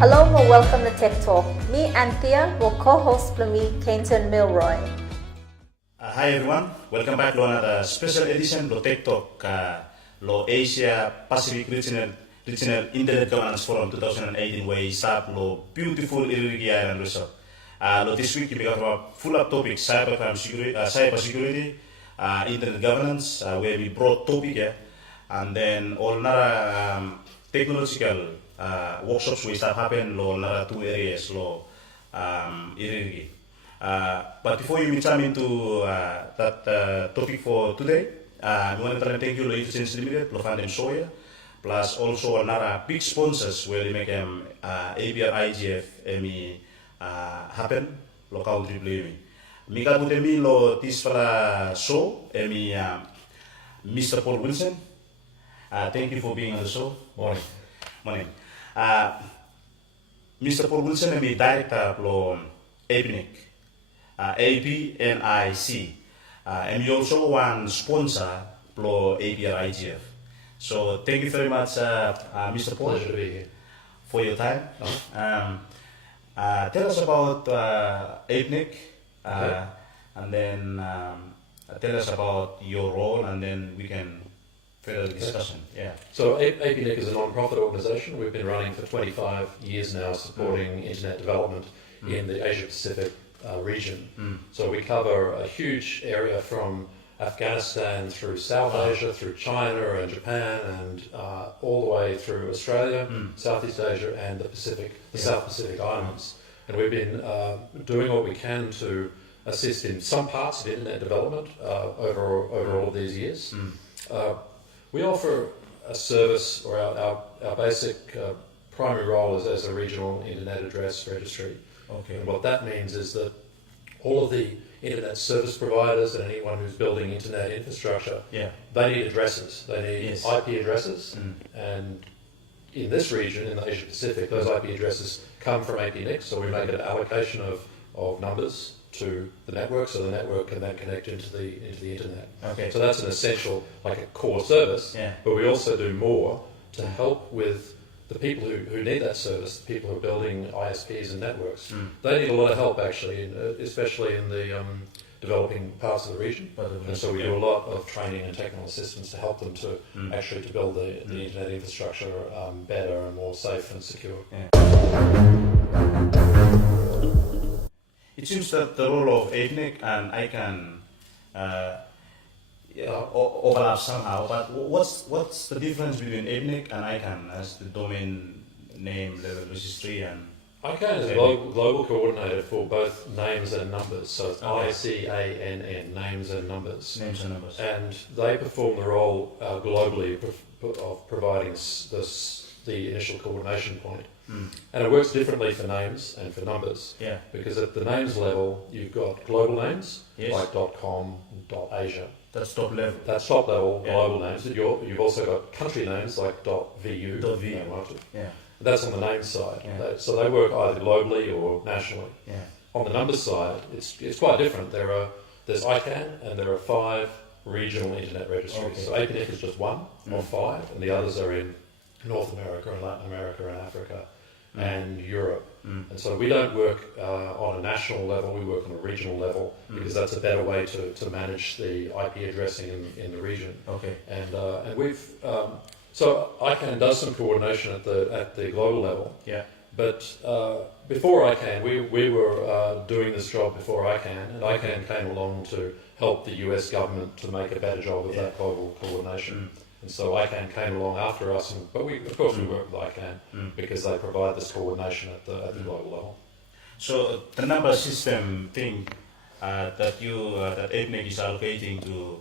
Hello and welcome to Tek Talk. Me, Anthea, will co-host Plumi Kenton Milroy. Hi everyone, welcome back to another special edition of Tek Talk, lo Asia Pacific Regional Internet Governance Forum 2018, where we start lo beautiful Irigi Island Resort. This week we got full of topics: cyber security, internet governance, where we brought topic here, and then all another technological workshops we start happen lo another two areas lo Irigi. But before you jump into that topic for today, we want to thank you, Logistics Limited, Lofandem Soya, plus also another big sponsors where they make ABR IGF happen, local dribble. Mika Budemi lo this for show, Mr. Paul Wilson. Thank you for being on the show. Morning. Mr. Paul Wilson, Director of APNIC. APNIC. And you also one sponsor for ABR IGF. So thank you very much, Mr. Paul. Pleasure to be here. For your time. Tell us about APNIC, and then tell us about your role, and then we can further discussion. Yeah. So APNIC is a non-profit organisation. We've been running for 25 years now, supporting internet development in the Asia-Pacific region. So we cover a huge area from Afghanistan through South Asia, through China and Japan, and all the way through Australia, Southeast Asia, and the Pacific, the South Pacific Islands. And we've been doing what we can to assist in some parts of internet development over all of these years. We offer a service, or our basic primary role is as a regional internet address registry. Okay. And what that means is that all of the internet service providers and anyone who's building internet infrastructure, they need addresses. They need IP addresses. And in this region, in the Asia Pacific, those IP addresses come from APNIC, so we make an allocation of numbers to the network, so the network can then connect into the internet. Okay. So that's an essential, like a core service. But we also do more to help with the people who need that service, the people who are building ISPs and networks. They need a lot of help, actually, especially in the developing parts of the region. And so we do a lot of training and technical assistance to help them to actually to build the internet infrastructure better and more safe and secure. It seems that the role of APNIC and ICANN overlap somehow, but what's the difference between APNIC and ICANN as the domain name level registry? And ICANN is a global coordinator for both names and numbers, so it's ICANN, names and numbers. Names and numbers. And they perform the role globally of providing the initial coordination point. And it works differently for names and for numbers. Because at the names level, you've got global names like .com, .asia. That's top level. That's top level global names. You've also got country names like .vu. That's on the name side. So they work either globally or nationally. On the numbers side, it's quite different. There's ICANN and there are 5 regional internet registries. So APNIC is just one of 5, and the others are in North America and Latin America and Africa and Europe. And so we don't work on a national level, we work on a regional level because that's a better way to manage the IP addressing in the region. And we've so ICANN does some coordination at the global level. But before ICANN, we were doing this job before ICANN, and ICANN came along to help the US government to make a better job of that global coordination. And so ICANN came along after us, but of course we work with ICANN because they provide this coordination at the global level. So the number system thing that APNIC is allocating to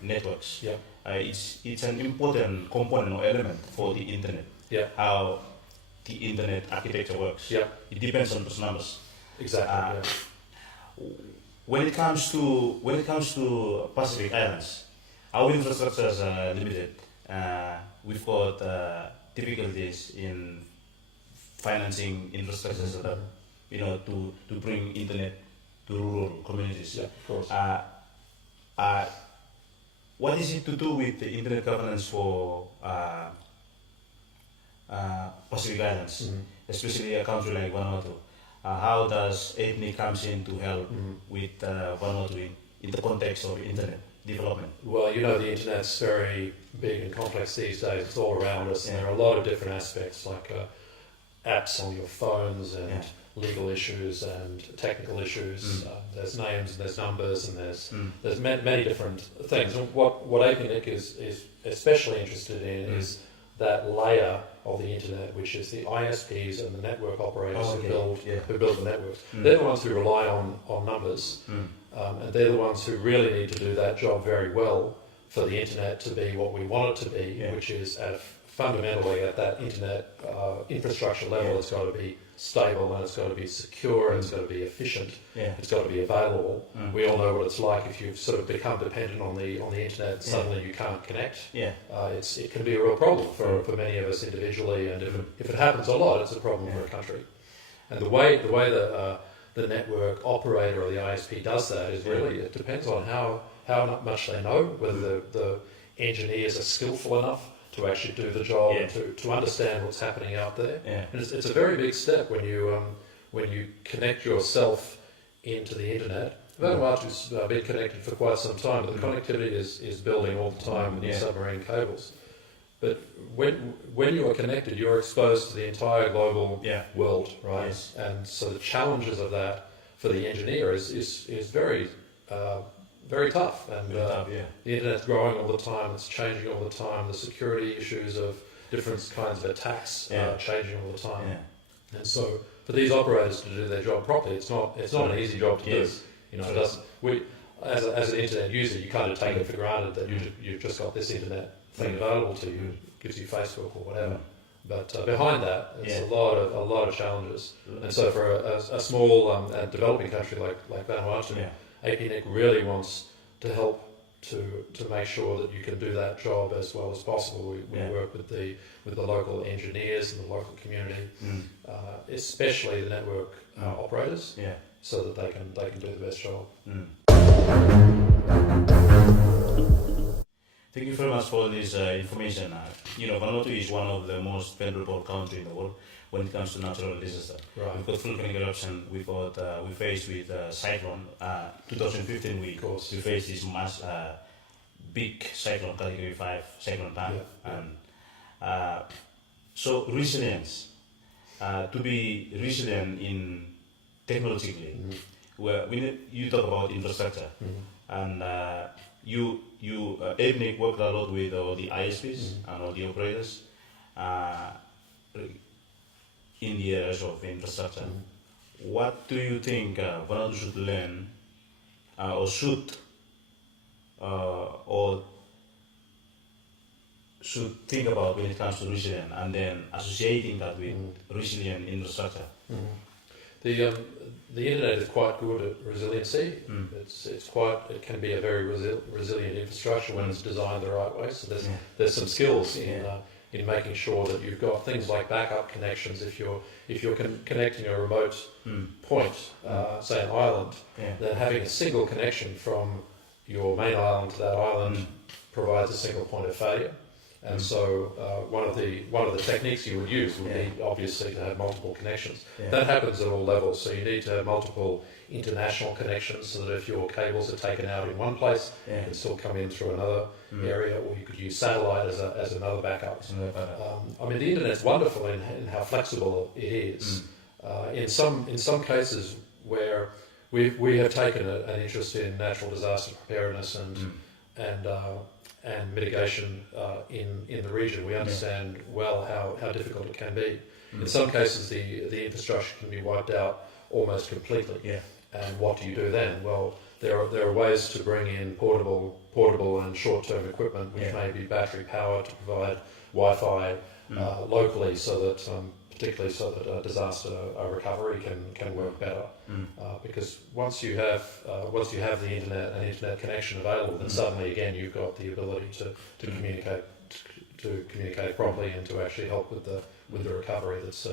networks, it's an important component or element for the internet. How the internet architecture works. It depends on those numbers. Exactly. When it comes to Pacific Islands, our infrastructures are limited. We've got difficulties in financing infrastructures that to bring internet to rural communities. Of course. What is it to do with the internet governance for Pacific Islands? especially a country like Vanuatu. How does APNIC comes in to help with Vanuatu in the context of internet development? Well, you know, the internet's very big and complex these days. It's all around us, and there are a lot of different aspects, like apps on your phones and legal issues and technical issues. There's names and there's numbers and there's many different things. And what APNIC is especially interested in is that layer of the internet, which is the ISPs and the network operators who build the networks. They're the ones who rely on numbers, and they're the ones who really need to do that job very well for the internet to be what we want it to be, which is fundamentally at that internet infrastructure level. It's got to be stable, and it's got to be secure, and it's got to be efficient, it's got to be available. We all know what it's like if you've sort of become dependent on the internet and suddenly you can't connect. It can be a real problem for many of us individually, and if it happens a lot, it's a problem for a country. And the way the network operator or the ISP does that is really, it depends on how much they know, whether the engineers are skillful enough to actually do the job and to understand what's happening out there. And it's a very big step when you connect yourself into the internet. Vanuatu's been connected for quite some time, but the connectivity is building all the time with new submarine cables. But when you are connected, you're exposed to the entire global world, right? And so the challenges of that for the engineer is very very tough, and the internet's growing all the time, it's changing all the time, the security issues of different kinds of attacks are changing all the time. And so for these operators to do their job properly, it's not an easy job to do. You know, it doesn't, as an internet user, you kind of take it for granted that you've just got this internet thing available to you, gives you Facebook or whatever. But behind that, it's a lot of challenges. And so for a small and developing country like Vanuatu, APNIC really wants to help to make sure that you can do that job as well as possible. We work with the local engineers and the local community, especially the network operators, so that they can do the best job. Thank you very much for this information. Vanuatu is one of the most vulnerable countries in the world when it comes to natural disaster. We've got volcanic eruption. We faced with cyclone. 2015 we faced this big cyclone, category 5 cyclone time. And so resilience, to be resilient in technologically, where you talk about infrastructure, and APNIC worked a lot with all the ISPs and all the operators in the areas of infrastructure. What do you think Vanuatu should learn or should think about when it comes to resilient, and then associating that with resilient infrastructure? The internet is quite good at resiliency. It can be a very resilient infrastructure when it's designed the right way. So there's some skills in making sure that you've got things like backup connections. If you're connecting a remote point, say an island, then having a single connection from your main island to that island provides a single point of failure. And so one of the techniques you would use would be obviously to have multiple connections. That happens at all levels. So you need to have multiple international connections so that if your cables are taken out in one place, you can still come in through another area, or you could use satellite as another backup. I mean, the internet's wonderful in how flexible it is. In some cases where we have taken an interest in natural disaster preparedness and mitigation in the region, we understand well how difficult it can be. In some cases, the infrastructure can be wiped out almost completely. And what do you do then? Well, there are ways to bring in portable and short-term equipment, which may be battery powered, to provide Wi-Fi locally, particularly so that disaster recovery can work better. Because once you have the internet and internet connection available, then suddenly again you've got the ability to communicate properly and to actually help with the recovery that's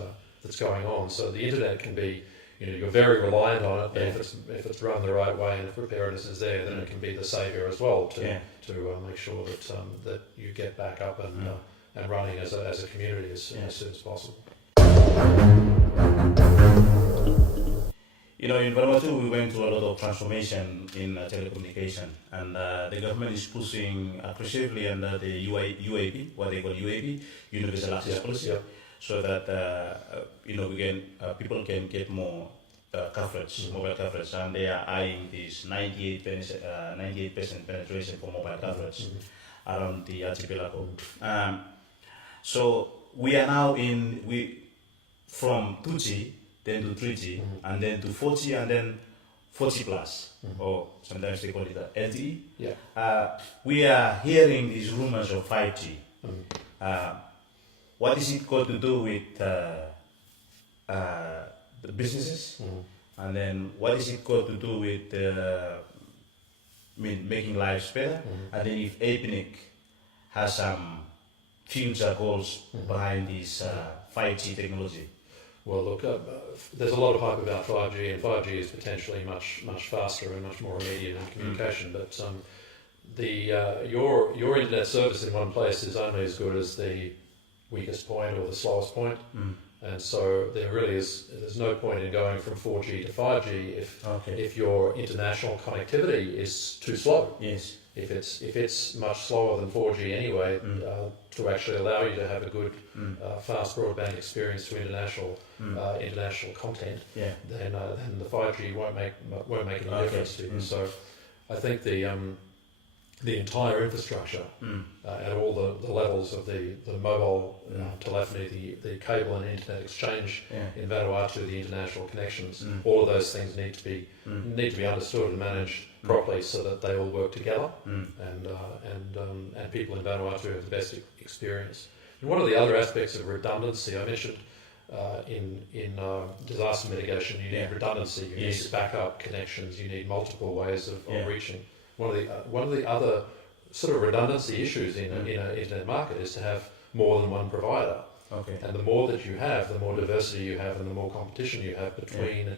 going on. So the internet can be, you're very reliant on it, but if it's run the right way and if preparedness is there, then it can be the saviour as well to make sure that you get back up and running as a community as soon as possible. You know, in Vanuatu, we went through a lot of transformation in telecommunication, and the government is pushing aggressively under the UAP, what they call UAP, Universal Access Policy, so that you know, we can people can get more coverage, mobile coverage, and they are eyeing this 98% penetration for mobile coverage around the archipelago. So we are now from 2G, then to 3G, and then to 4G, and then 40 plus, or sometimes they call it LTE. Yeah. We are hearing these rumors of 5G. What is it got to do with the businesses? And then what is it got to do with making lives better? And then if APNIC has some future goals behind this 5G technology? Well, look, there's a lot of hype about 5G, and 5G is potentially much faster and much more immediate in communication. But your internet service in one place is only as good as the weakest point or the slowest point. And so there's no point in going from 4G to 5G if your international connectivity is too slow. Yes. If it's much slower than 4G anyway, to actually allow you to have a good fast broadband experience to international content, then the 5G won't make any difference to you. So I think the entire infrastructure at all the levels of the mobile telephony, the cable and internet exchange in Vanuatu, the international connections, all of those things need to be understood and managed properly so that they all work together, and people in Vanuatu have the best experience. And one of the other aspects of redundancy, I mentioned in disaster mitigation, you need redundancy, you need backup connections, you need multiple ways of reaching. One of the other sort of redundancy issues in an internet market is to have more than one provider. Okay. And the more that you have, the more diversity you have, and the more competition you have between,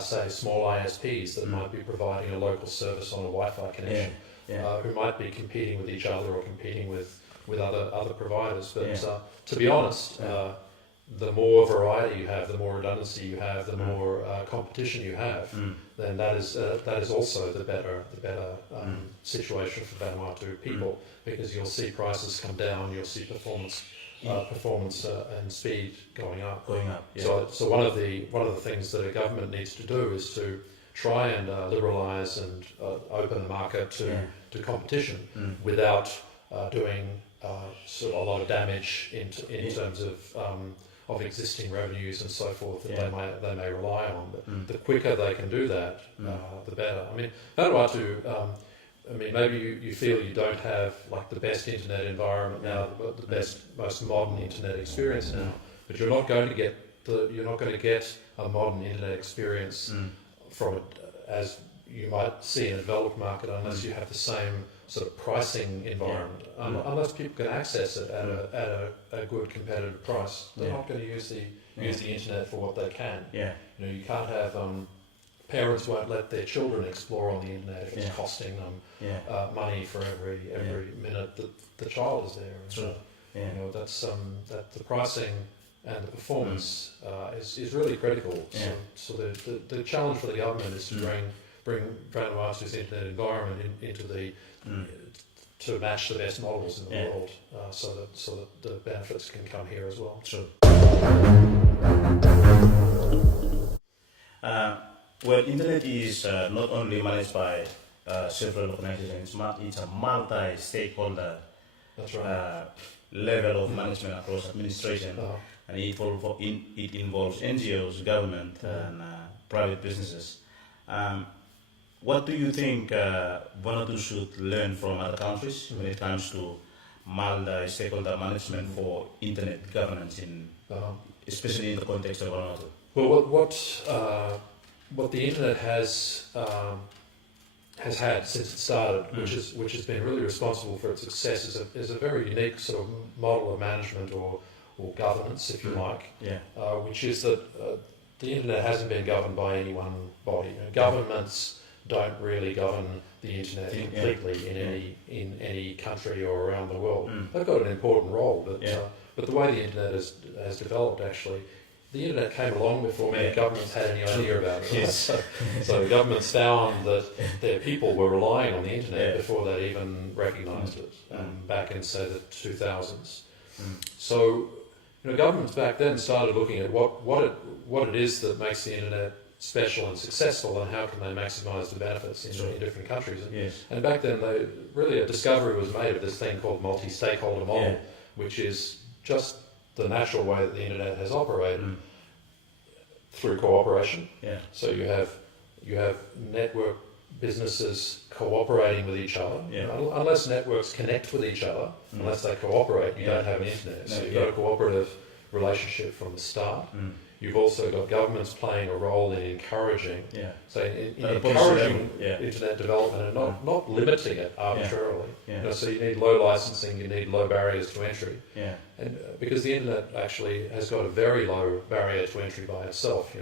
say, small ISPs that might be providing a local service on a Wi-Fi connection, who might be competing with each other or competing with other providers. But to be honest, the more variety you have, the more redundancy you have, the more competition you have, then that is also the better situation for Vanuatu people, because you'll see prices come down, you'll see performance and speed going up. So one of the things that a government needs to do is to try and liberalise and open the market to competition without doing sort of a lot of damage in terms of existing revenues and so forth that they may rely on. But the quicker they can do that, the better. I mean, Vanuatu, maybe you feel you don't have like the best internet environment now, the most modern internet experience now, but you're not going to get a modern internet experience from it as you might see in a developed market unless you have the same sort of pricing environment. Unless people can access it at a good competitive price, they're not going to use the internet for what they can. You know, you can't have parents won't let their children explore on the internet if it's costing them money for every minute that the child is there. And, you know, that's that the pricing and the performance is really critical. So the challenge for the government is to bring Vanuatu's internet environment into the to match the best models in the world, so that the benefits can come here as well. Well, internet is not only managed by several organizations, it's a multi-stakeholder level of management across administration, and it involves NGOs, government, and private businesses. What do you think Vanuatu should learn from other countries when it comes to multi-stakeholder management for internet governance, especially in the context of Vanuatu? Well, what the internet has had since it started, which has been really responsible for its success, is a very unique sort of model of management or governance, if you like, which is that the internet hasn't been governed by any one body. You know, governments don't really govern the internet completely in any country or around the world. They've got an important role, but the way the internet has developed actually the internet came along before many governments had any idea about it. Yes. So governments found that their people were relying on the internet before they even recognised it, back in, say, the 2000s. So, governments back then started looking at what it is that makes the internet special and successful, and how can they maximise the benefits in different countries. And back then, a discovery was made of this thing called multi-stakeholder model, which is just the natural way that the internet has operated through cooperation. So you have network businesses cooperating with each other. Unless networks connect with each other, unless they cooperate, you don't have an internet. So you've got a cooperative relationship from the start. You've also got governments playing a role in encouraging, encouraging internet development and not limiting it arbitrarily. So you need low licensing, you need low barriers to entry, and because the internet actually has got a very low barrier to entry by itself.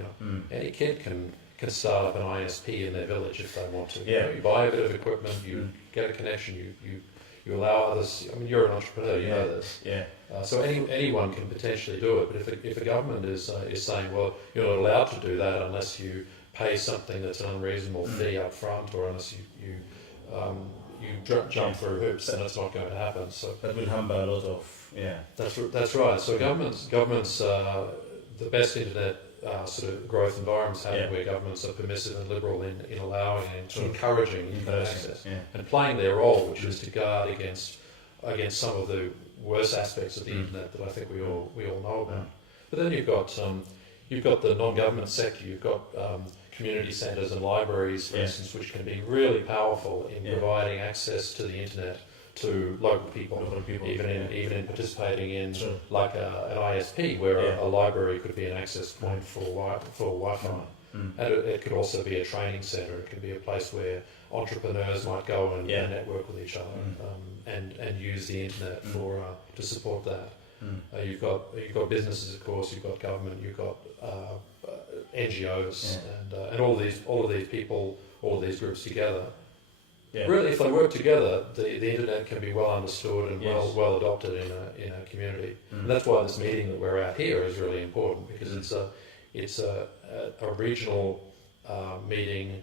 Any kid can start up an ISP in their village if they want to. You buy a bit of equipment, you get a connection, you allow others. I mean, you're an entrepreneur, you know this. So anyone can potentially do it, but if a government is saying, well, you're not allowed to do that unless you pay something that's an unreasonable fee up front, or unless you jump through hoops, then it's not going to happen. So that will hamper a lot of That's right. So governments, the best internet sort of growth environments happen where governments are permissive and liberal in allowing and encouraging internet access and playing their role, which is to guard against some of the worst aspects of the internet that I think we all know about. But then you've got the non-government sector. You've got community centres and libraries, for instance, which can be really powerful in providing access to the internet to local people, even in participating in like an ISP, where a library could be an access point for Wi-Fi. And it could also be a training centre. It can be a place where entrepreneurs might go and network with each other and use the internet to support that. You've got businesses, of course. You've got government. You've got NGOs and all of these people, all of these groups together. Really, if they work together, the internet can be well understood and well adopted in a community. And that's why this meeting that we're at here is really important, because it's a regional meeting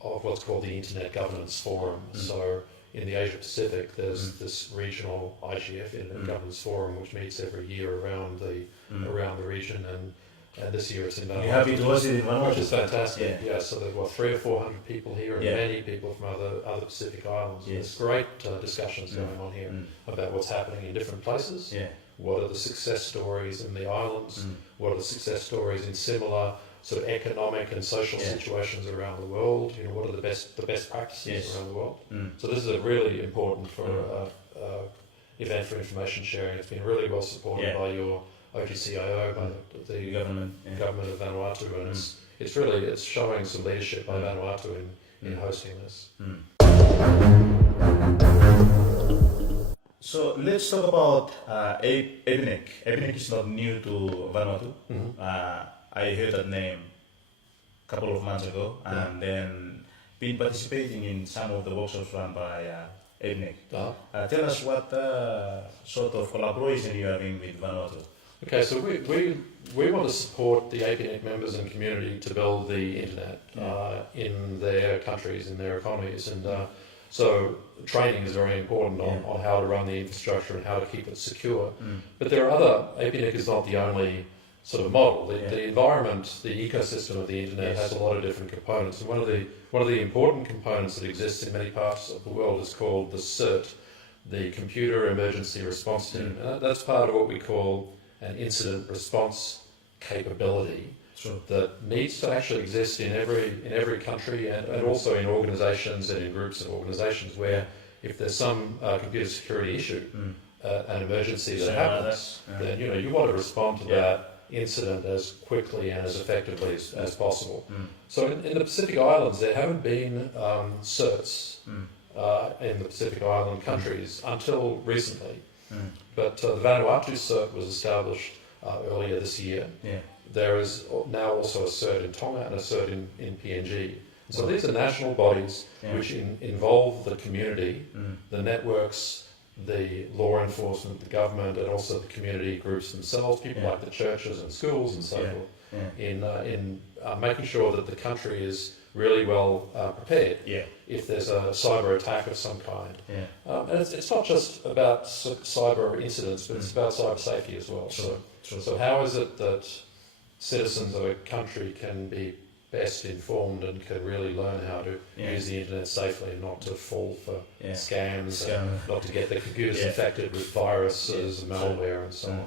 of what's called the Internet Governance Forum. So in the Asia Pacific, there's this regional IGF, Internet Governance Forum, which meets every year around the region, and this year it's in Vanuatu. You're happy to host it in Vanuatu? Which is fantastic. So there were 300 or 400 people here, and many people from other Pacific islands. There's great discussions going on here about what's happening in different places. What are the success stories in the islands? What are the success stories in similar sort of economic and social situations around the world? What are the best practices around the world? So this is a really important event for information sharing. It's been really well supported by your OTCIO, by the government of Vanuatu, and it's showing some leadership by Vanuatu in hosting this. So let's talk about APNIC. APNIC is not new to Vanuatu. I heard that name a couple of months ago, and then been participating in some of the workshops run by APNIC. Tell us what sort of collaboration you are doing with Vanuatu. Okay, so we want to support the APNIC members and community to build the internet in their countries, in their economies, and so training is very important on how to run the infrastructure and how to keep it secure. But there are APNIC is not the only sort of model. The environment, the ecosystem of the internet has a lot of different components, and one of the important components that exists in many parts of the world is called the CERT, the Computer Emergency Response Team. And that's part of what we call an incident response capability that needs to actually exist in every country and also in organisations and in groups of organisations, where if there's some computer security issue, an emergency that happens, then you want to respond to that incident as quickly and as effectively as possible. So in the Pacific Islands, there haven't been CERTs in the Pacific Island countries until recently. But the Vanuatu CERT was established earlier this year. There is now also a CERT in Tonga and a CERT in PNG. So these are national bodies which involve the community, the networks, the law enforcement, the government, and also the community groups themselves, people like the churches and schools and so forth, in making sure that the country is really well prepared if there's a cyber attack of some kind. And it's not just about cyber incidents, but it's about cyber safety as well. So how is it that citizens of a country can be best informed and can really learn how to use the internet safely and not to fall for scams, and not to get their computers infected with viruses and malware and so on.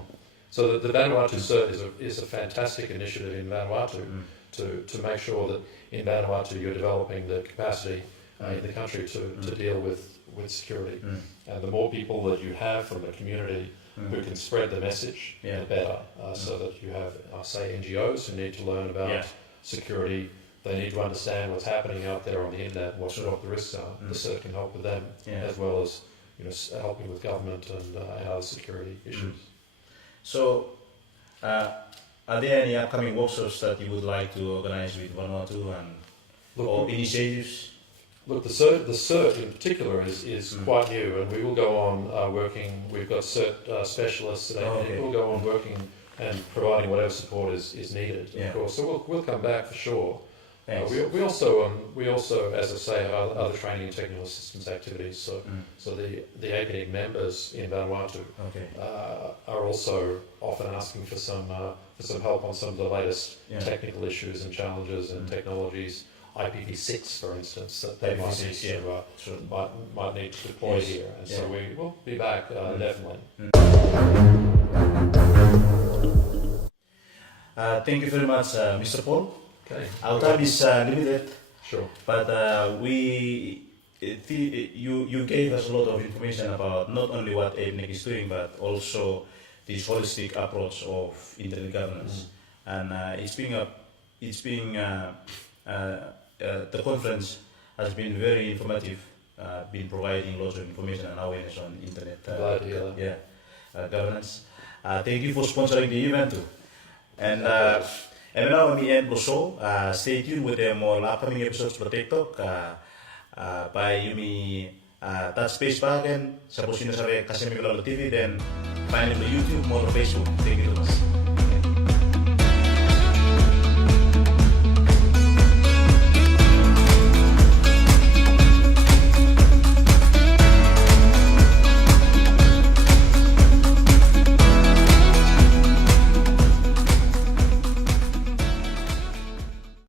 So the Vanuatu Cert is a fantastic initiative in Vanuatu to make sure that in Vanuatu you're developing the capacity in the country to deal with security. And the more people that you have from the community who can spread the message, the better. So that you have, say, NGOs who need to learn about security, they need to understand what's happening out there on the internet, what the risks are. The CERT can help with them, as well as helping with government and other security issues. So, are there any upcoming workshops that you would like to organize with Vanuatu or initiatives? Look, the CERT in particular is quite new, and we will go on working. We've got CERT specialists at APNIC. We'll go on working and providing whatever support is needed, of course. So we'll come back for sure. We also, as I say, have other training and technical assistance activities. So the APNIC members in Vanuatu are also often asking for some help on some of the latest technical issues and challenges and technologies. IPv6, for instance, that they might need to deploy here, and so we will be back definitely. Thank you very much, Mr. Paul. Okay. Our time is limited. Sure. But you gave us a lot of information about not only what APNIC is doing, but also this holistic approach of internet governance. And the conference has been very informative, been providing lots of information and awareness on internet governance. Thank you for sponsoring the event too. And now we end the show. Stay tuned with the more upcoming episodes for Tek Tok. By Yumi touch base back sa posino sa Kasemi Kalalo TV, then find it on YouTube, more on Facebook. Thank you so much.